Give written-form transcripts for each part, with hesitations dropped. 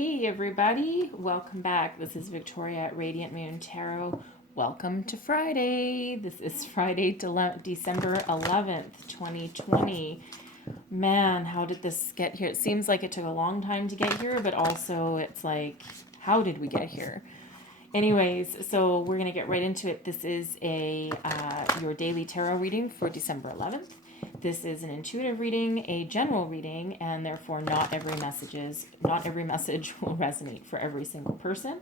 Hey everybody, welcome back. This is Victoria at Radiant Moon Tarot. Welcome to Friday. This is Friday, December 11th, 2020. Man, how did this get here? It seems like it took a long time to get here, but also it's like, how did we get here? Anyways, so we're going to get right into it. This is your daily tarot reading for December 11th. This is an intuitive reading, a general reading, and therefore not every message will resonate for every single person.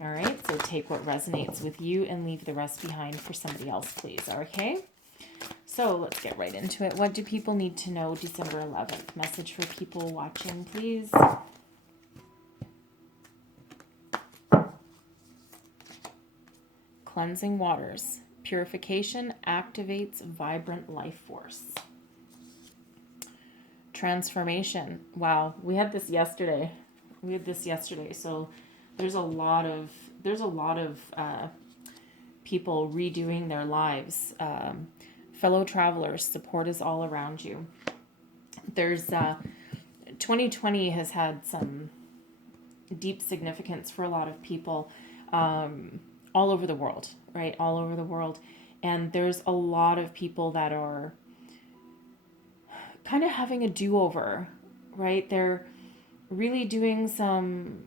All right, so take what resonates with you and leave the rest behind for somebody else, please. Okay? So let's get right into it. What do people need to know December 11th? Message for people watching, please. Cleansing waters. Purification activates vibrant life force. Transformation. Wow, we had this yesterday. So there's a lot of people redoing their lives. Fellow travelers, support is all around you. There's 2020 has had some deep significance for a lot of people all over the world, right? All over the world. And there's a lot of people that are kind of having a do-over, right? They're really doing some,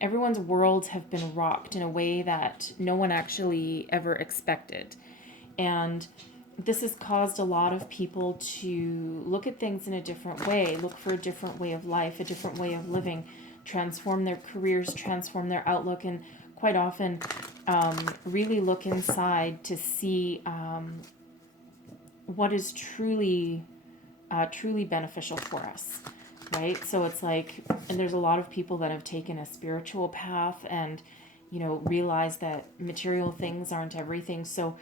everyone's worlds have been rocked in a way that no one actually ever expected. And this has caused a lot of people to look at things in a different way, look for a different way of life, a different way of living, transform their careers, transform their outlook, and quite often really look inside to see what is truly beneficial for us, right? So it's like, and there's a lot of people that have taken a spiritual path and, realize that material things aren't everything. So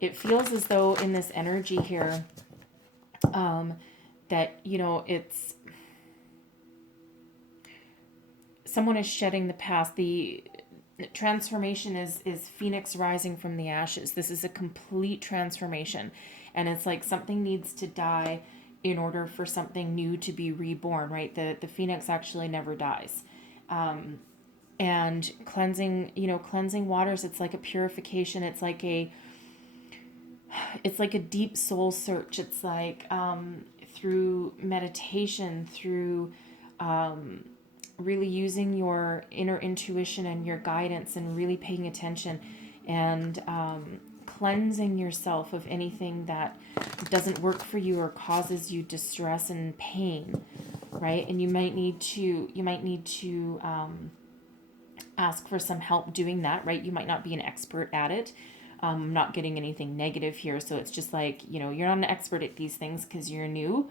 it feels as though in this energy here that, it's someone is shedding the past. The transformation is Phoenix rising from the ashes. This is a complete transformation, and it's like something needs to die in order for something new to be reborn, right? The Phoenix actually never dies. And cleansing waters, it's like a purification. It's like a deep soul search. It's like through meditation, through really using your inner intuition and your guidance and really paying attention and cleansing yourself of anything that doesn't work for you or causes you distress and pain, right? And you might need to ask for some help doing that, right? You might not be an expert at it. I'm not getting anything negative here, so it's just like, you're not an expert at these things because you're new.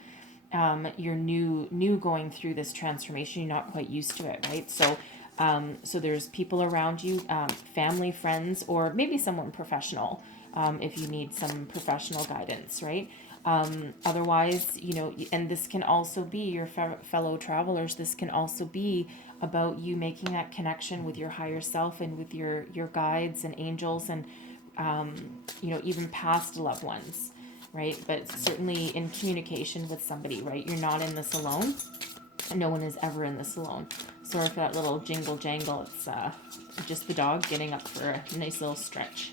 You're new going through this transformation. You're not quite used to it, right? So there's people around you, family, friends, or maybe someone professional, if you need some professional guidance, right? Otherwise, and this can also be your fellow travelers. This can also be about you making that connection with your higher self and with your guides and angels and, even past loved ones, right? But certainly in communication with somebody, right? You're not in this alone. No one is ever in this alone. Sorry for that little jingle jangle. It's just the dog getting up for a nice little stretch.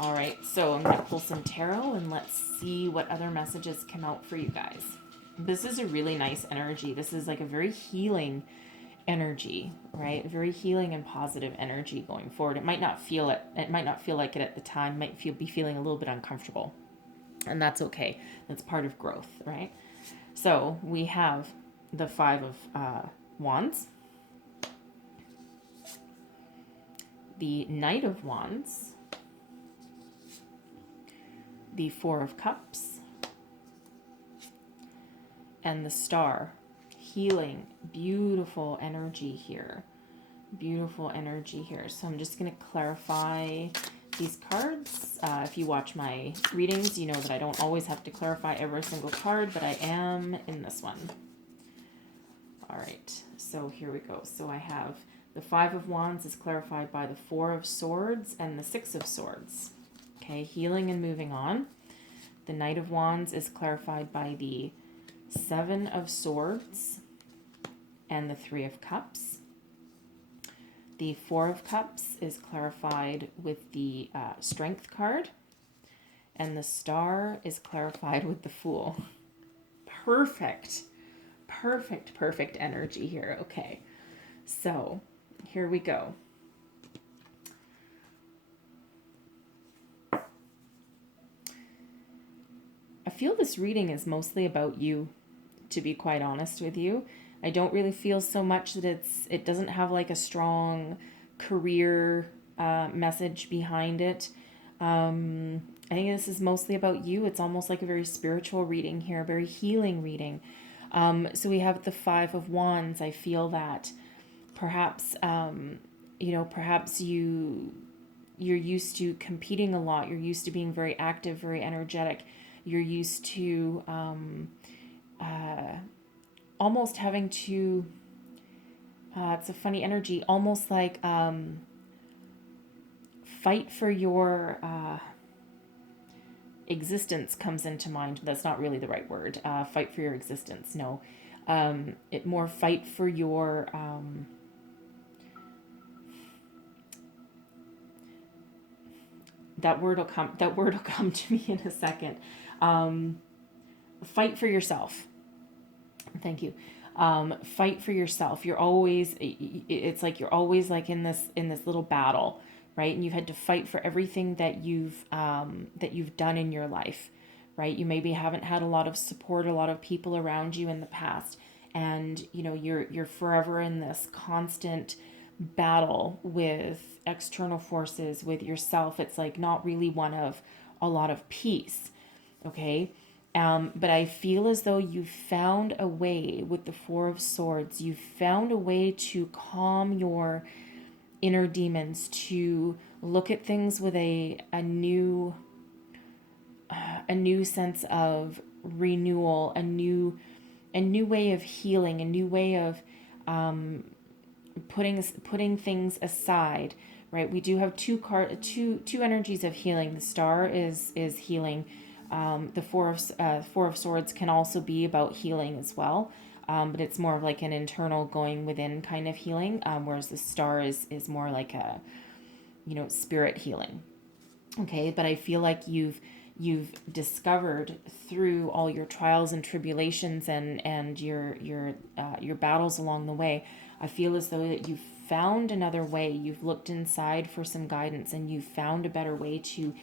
All right, so I'm going to pull some tarot and let's see what other messages come out for you guys. This is a really nice energy. This is like a very healing energy, right? Very healing and positive energy going forward. It might not feel like it at the time. Might be feeling a little bit uncomfortable. And that's okay. That's part of growth, right? So we have the Five of Wands, the Knight of Wands, the Four of Cups, and the Star. Healing, beautiful energy here. Beautiful energy here. So I'm just going to clarify these cards. If you watch my readings, you know that I don't always have to clarify every single card, but I am in this one. All right, so here we go. So I have the Five of Wands is clarified by the Four of Swords and the Six of Swords. Okay, healing and moving on. The Knight of Wands is clarified by the Seven of Swords and the Three of Cups. The Four of Cups is clarified with the Strength card, and the Star is clarified with the Fool. Perfect. Perfect, perfect energy here. Okay, so here we go. I feel this reading is mostly about you, to be quite honest with you. I don't really feel so much that it doesn't have like a strong career message behind it. I think this is mostly about you. It's almost like a very spiritual reading here, a very healing reading. So we have the Five of Wands. I feel that perhaps, perhaps you're used to competing a lot. You're used to being very active, very energetic. You're used to almost having to, it's a funny energy, almost like fight for your existence comes into mind. That's not really the right word. Fight for your existence. No. It more fight for your that word will come to me in a second. Fight for yourself. Thank you. Fight for yourself. You're always, it's like you're always like in this little battle, right? And you've had to fight for everything that you've done in your life, right? You maybe haven't had a lot of support, a lot of people around you in the past, and you're forever in this constant battle with external forces, with yourself. It's like not really one of a lot of peace, okay? But I feel as though you found a way with the Four of Swords. You found a way to calm your inner demons, to look at things with a new sense of renewal, a new way of healing, a new way of putting things aside, right? We do have two energies of healing. The Star is healing. The Four of Swords can also be about healing as well, but it's more of like an internal going within kind of healing, whereas the Star is more like a spirit healing. Okay, but I feel like you've discovered through all your trials and tribulations and your battles along the way. I feel as though that you've found another way. You've looked inside for some guidance, and you've found a better way to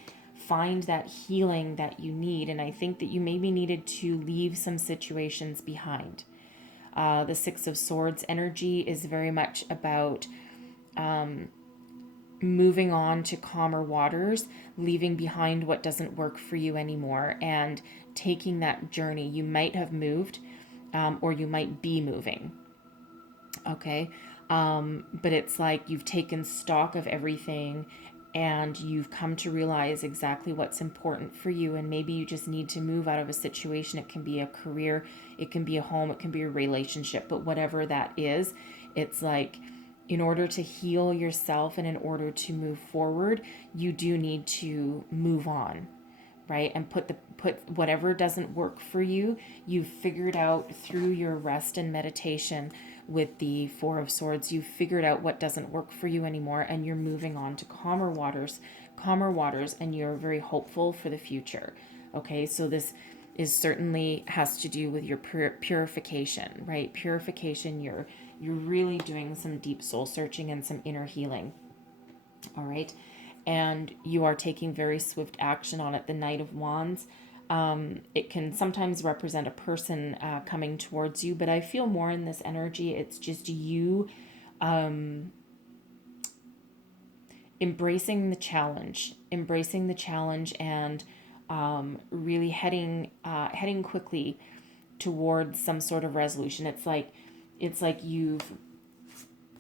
find that healing that you need. And I think that you maybe needed to leave some situations behind. The Six of Swords energy is very much about moving on to calmer waters, leaving behind what doesn't work for you anymore, and taking that journey. You might have moved, or you might be moving. Okay. But it's like you've taken stock of everything, and you've come to realize exactly what's important for you. And maybe you just need to move out of a situation. It can be a career, it can be a home, it can be a relationship, but whatever that is, it's like, in order to heal yourself and in order to move forward, you do need to move on, right? And put whatever doesn't work for you, you've figured out through your rest and meditation with the Four of Swords, you've figured out what doesn't work for you anymore, and you're moving on to calmer waters, and you're very hopeful for the future. Okay, so this is certainly has to do with your purification, right? Purification, you're really doing some deep soul searching and some inner healing. All right, and you are taking very swift action on it. The Knight of Wands, it can sometimes represent a person coming towards you, but I feel more in this energy, it's just you embracing the challenge, and really heading quickly towards some sort of resolution. It's like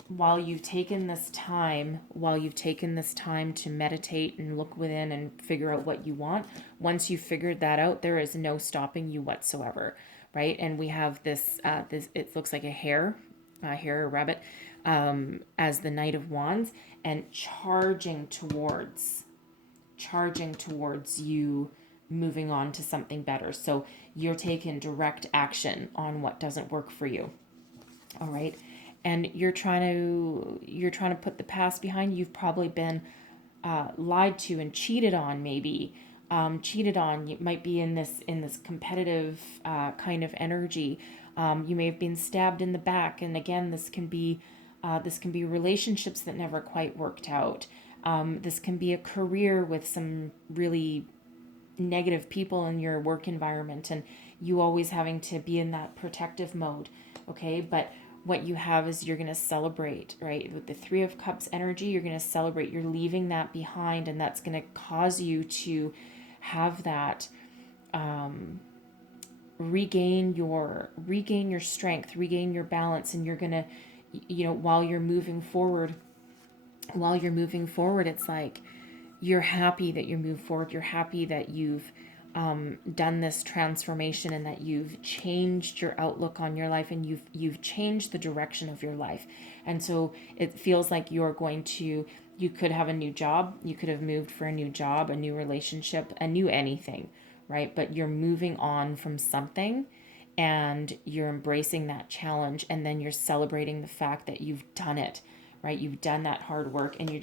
while you've taken this time to meditate and look within and figure out what you want, once you've figured that out, there is no stopping you whatsoever, right? And we have this it looks like a rabbit, as the Knight of Wands, and charging towards you, moving on to something better. So you're taking direct action on what doesn't work for you. All right. And you're trying to put the past behind. You've probably been lied to and cheated on, maybe cheated on. You might be in this competitive kind of energy. You may have been stabbed in the back, and again, this can be relationships that never quite worked out. This can be a career with some really negative people in your work environment, and you always having to be in that protective mode. Okay, but what you have is you're going to celebrate, right? With the Three of Cups energy, you're going to celebrate. You're leaving that behind, and that's going to cause you to have that regain your strength, regain your balance, and you're going to, while you're moving forward, it's like you're happy that you move forward. You're happy that you've done this transformation, and that you've changed your outlook on your life, and you've changed the direction of your life. And so it feels like you could have a new job, you could have moved for a new job, a new relationship, a new anything, right? But you're moving on from something, and you're embracing that challenge, and then you're celebrating the fact that you've done it, right? You've done that hard work, and you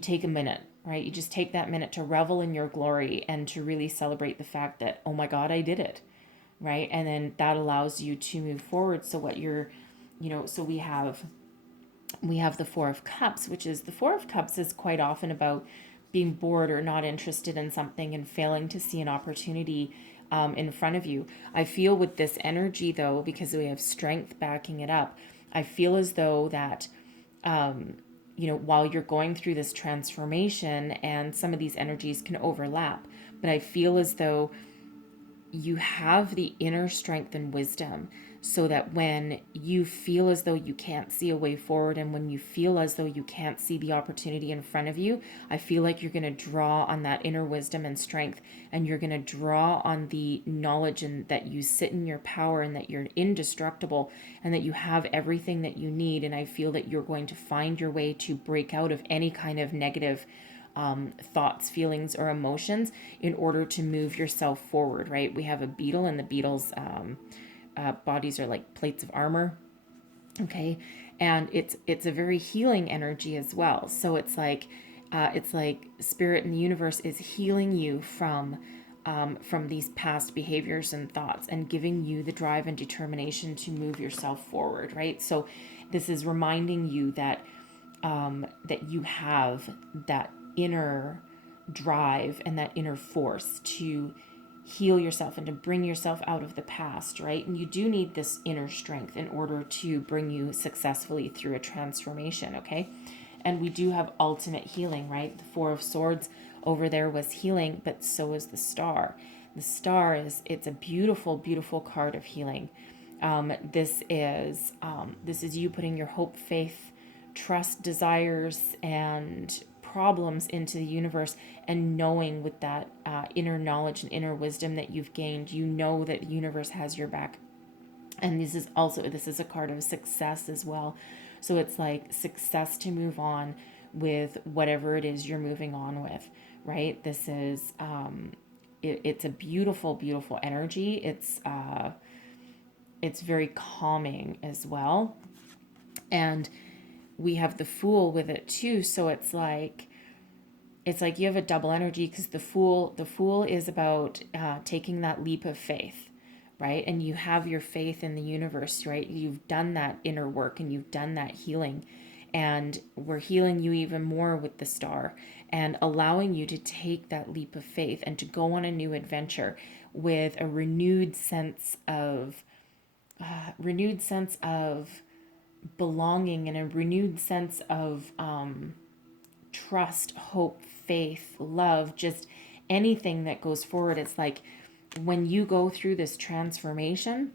take a minute, right? You just take that minute to revel in your glory, and to really celebrate the fact that, oh my God, I did it, right? And then that allows you to move forward. So we have the Four of Cups, which is, the Four of Cups is quite often about being bored or not interested in something, and failing to see an opportunity in front of you. I feel with this energy, though, because we have strength backing it up, I feel as though that while you're going through this transformation, and some of these energies can overlap, but I feel as though you have the inner strength and wisdom, so that when you feel as though you can't see a way forward, and when you feel as though you can't see the opportunity in front of you, I feel like you're going to draw on that inner wisdom and strength, and you're going to draw on the knowledge, and that you sit in your power, and that you're indestructible, and that you have everything that you need. And I feel that you're going to find your way to break out of any kind of negative thoughts, feelings, or emotions, in order to move yourself forward, right? We have a beetle, and the beetle's bodies are like plates of armor, okay? And it's a very healing energy as well. So it's like spirit in the universe is healing you from these past behaviors and thoughts, and giving you the drive and determination to move yourself forward, right? So this is reminding you that you have that inner drive and that inner force to heal yourself, and to bring yourself out of the past, right? And you do need this inner strength in order to bring you successfully through a transformation, okay? And we do have ultimate healing, right? The Four of Swords over there was healing, but so is the Star. The Star it's a beautiful, beautiful card of healing. This is you putting your hope, faith, trust, desires, and problems into the universe, and knowing with that inner knowledge and inner wisdom that you've gained, you know that the universe has your back. And this is a card of success as well. So it's like success to move on with whatever it is you're moving on with, right? This is it's a beautiful, beautiful energy. It's very calming as well. And we have the Fool with it too. So it's like you have a double energy, because the Fool is about taking that leap of faith, right? And you have your faith in the universe, right? You've done that inner work, and you've done that healing, and we're healing you even more with the Star, and allowing you to take that leap of faith, and to go on a new adventure with a renewed sense of belonging, and a renewed sense of trust, hope, faith, love, just anything that goes forward. It's like when you go through this transformation,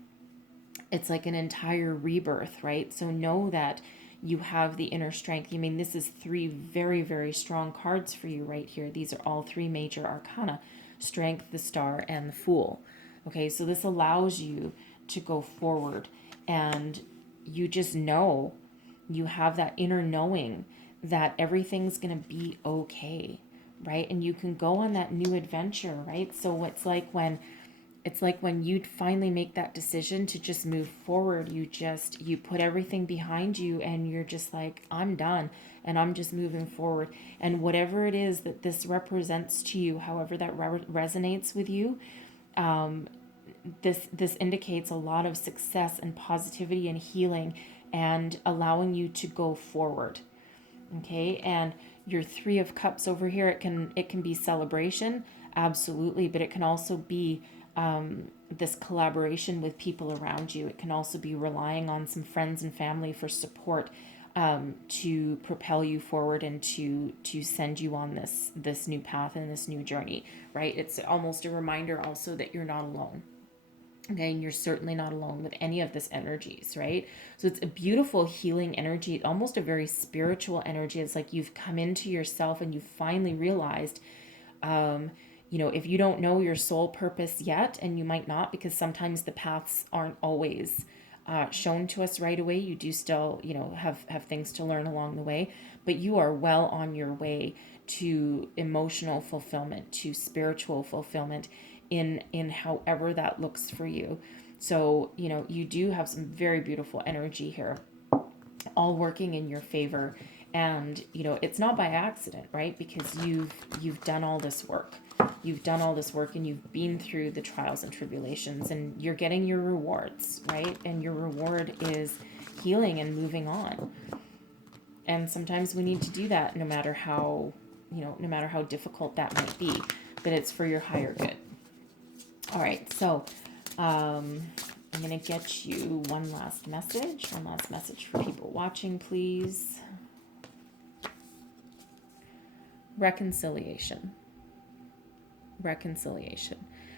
it's like an entire rebirth, right? So know that you have the inner strength. I mean, this is three very, very strong cards for you right here. These are all three major arcana: Strength, the Star, and the Fool. Okay, so this allows you to go forward, and you just know, you have that inner knowing that everything's going to be okay, right? And you can go on that new adventure, right? So it's like when it's like when you finally make that decision to just move forward, you put everything behind you and you're just like, I'm done and I'm just moving forward. And whatever it is that this represents to you, however that resonates with you, this indicates a lot of success and positivity and healing and allowing you to go forward. Okay, and your Three of Cups over here, it can be celebration, absolutely, but it can also be this collaboration with people around you. It can also be relying on some friends and family for support, to propel you forward and to send you on this new path and this new journey, right? It's almost a reminder also that you're not alone. Okay, and you're certainly not alone with any of this energies, right? So it's a beautiful healing energy, almost a very spiritual energy. It's like you've come into yourself and you finally realized, if you don't know your soul purpose yet, and you might not, because sometimes the paths aren't always shown to us right away. You do still, have things to learn along the way, but you are well on your way to emotional fulfillment, to spiritual fulfillment, in however that looks for you. So, you do have some very beautiful energy here, all working in your favor. And, it's not by accident, right? Because you've done all this work. You've done all this work and you've been through the trials and tribulations and you're getting your rewards, right? And your reward is healing and moving on. And sometimes we need to do that no matter how difficult that might be, but it's for your higher good. All right, so I'm going to get you one last message for people watching, please. Reconciliation.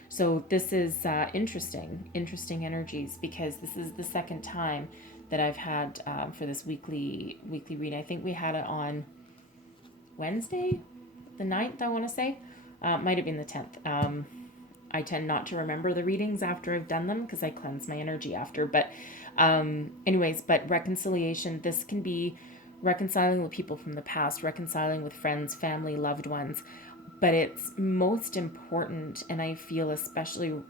So this is interesting energies, because this is the second time that I've had for this weekly reading. I think we had it on Wednesday, the 9th, I want to say. Might have been the 10th. I tend not to remember the readings after I've done them because I cleanse my energy after. But but reconciliation, this can be reconciling with people from the past, reconciling with friends, family, loved ones. But it's most important, and I feel especially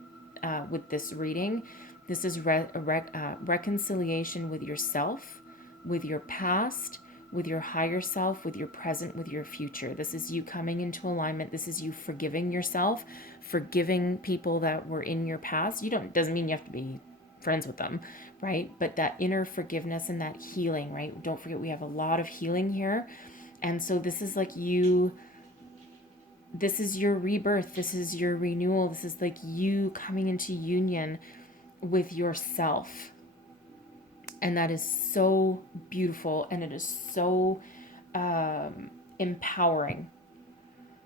with this reading, this is reconciliation with yourself, with your past, with your higher self, with your present, with your future. This is you coming into alignment. This is you forgiving yourself, forgiving people that were in your past. Doesn't mean you have to be friends with them, right? But that inner forgiveness and that healing, right? Don't forget, we have a lot of healing here. And so this is like this is your rebirth. This is your renewal. This is like you coming into union with yourself. And that is so beautiful, and it is so empowering,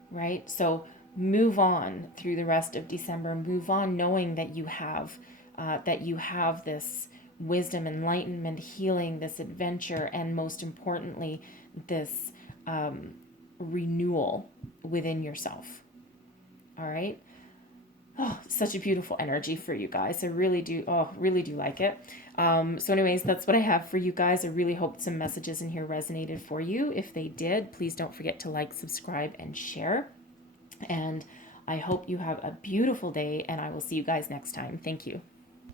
right? So move on through the rest of December. Move on knowing that you have this wisdom, enlightenment, healing, this adventure, and most importantly, this renewal within yourself. All right. Oh, such a beautiful energy for you guys. I really do like it. So anyways, that's what I have for you guys. I really hope some messages in here resonated for you. If they did, please don't forget to like, subscribe, and share. And I hope you have a beautiful day, and I will see you guys next time. Thank you.